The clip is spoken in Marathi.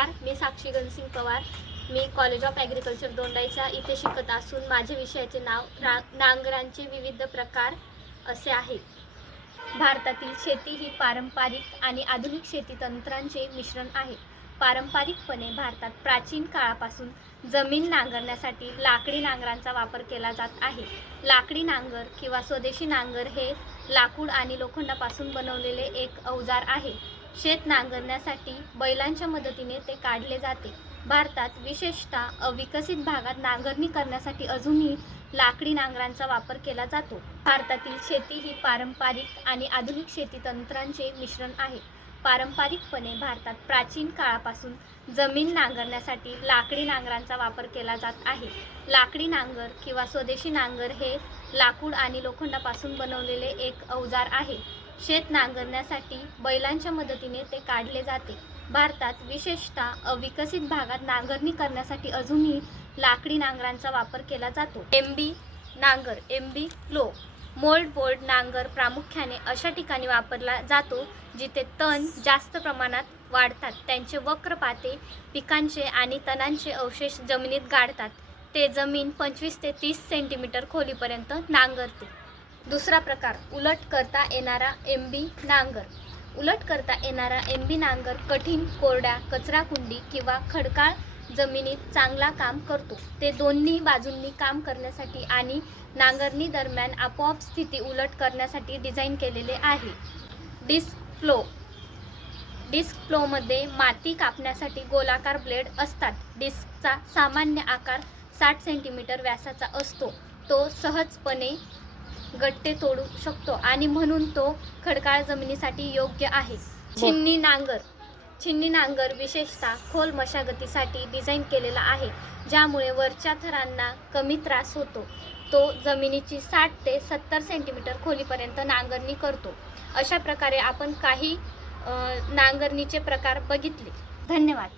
नमस्कार मी साक्षी गणसिंग पवार. मी कॉलेज ऑफ ॲग्रिकल्चर दोंडाईचा इथे शिकत असून माझ्या विषयाचे नाव रा नांगरांचे विविध प्रकार असे आहे. भारतातील शेती ही पारंपरिक आणि आधुनिक शेती तंत्रांचे मिश्रण आहे. पारंपरिकपणे भारतात प्राचीन काळापासून जमीन नांगरण्यासाठी लाकडी नांगरांचा वापर केला जात आहे. लाकडी नांगर किंवा स्वदेशी नांगर हे लाकूड आणि लोखंडापासून बनवलेले एक अवजार आहे. शेत नांगरण्यासाठी बैलांच्या मदतीने ते काढले जाते. भारतात विशेषतः अविकसित भागात नांगरणी करण्यासाठी अजूनही लाकडी नांगरांचा वापर केला जातो. भारतातील शेती ही पारंपरिक आणि आधुनिक शेती तंत्रांचे मिश्रण आहे. पारंपरिकपणे भारतात प्राचीन काळापासून जमीन नांगरण्यासाठी लाकडी नांगरांचा वापर केला जात आहे. लाकडी नांगर किंवा स्वदेशी नांगर हे लाकूड आणि लोखंडापासून बनवलेले एक अवजार आहे. शेत नांगरण्यासाठी बैलांच्या मदतीने ते काढले जाते. भारतात विशेषतः अविकसित भागात नांगरणी करण्यासाठी अजूनही लाकडी नांगरांचा वापर केला जातो. एमबी नांगर एमबी लो मोल्ड बोर्ड नांगर प्रामुख्याने अशा ठिकाणी वापरला जातो जिथे तण जास्त प्रमाणात वाढतात. त्यांचे वक्र पाते पिकांचे आणि तणांचे अवशेष जमिनीत गाडतात. ते जमीन पंचवीस ते तीस सेंटीमीटर खोलीपर्यंत नांगरते. दुसरा प्रकार उलट करता येणारा एम बी नांगर. उलट करता येणारा एम बी नांगर कठीण कोरड्या कचराकुंडी किंवा खडकाळ जमिनीत चांगला काम करतो. ते दोन्ही बाजूंनी काम करण्यासाठी आणि नांगरणी दरम्यान आपोआप स्थिती उलट करण्यासाठी डिझाईन केलेले आहे. Disk flow. डिस्क फ्लोमध्ये माती कापण्यासाठी गोलाकार ब्लेड असतात. डिस्कचा सामान्य आकार साठ सेंटीमीटर व्यासाचा असतो. तो सहजपणे गट्टे तोडू शकतो आणि म्हणून तो खडकाळ जमिनीसाठी योग्य आहे. छिन्नी नांगर छिन्नी नांगर विशेषतः खोल मशागतीसाठी डिझाईन केलेला आहे ज्यामुळे वरच्या थरांना कमी त्रास होतो. तो जमिनीची साठ ते सत्तर सेंटीमीटर खोलीपर्यंत नांगरणी करतो. अशा प्रकारे आपण काही नांगरणीचे प्रकार बघितले. धन्यवाद.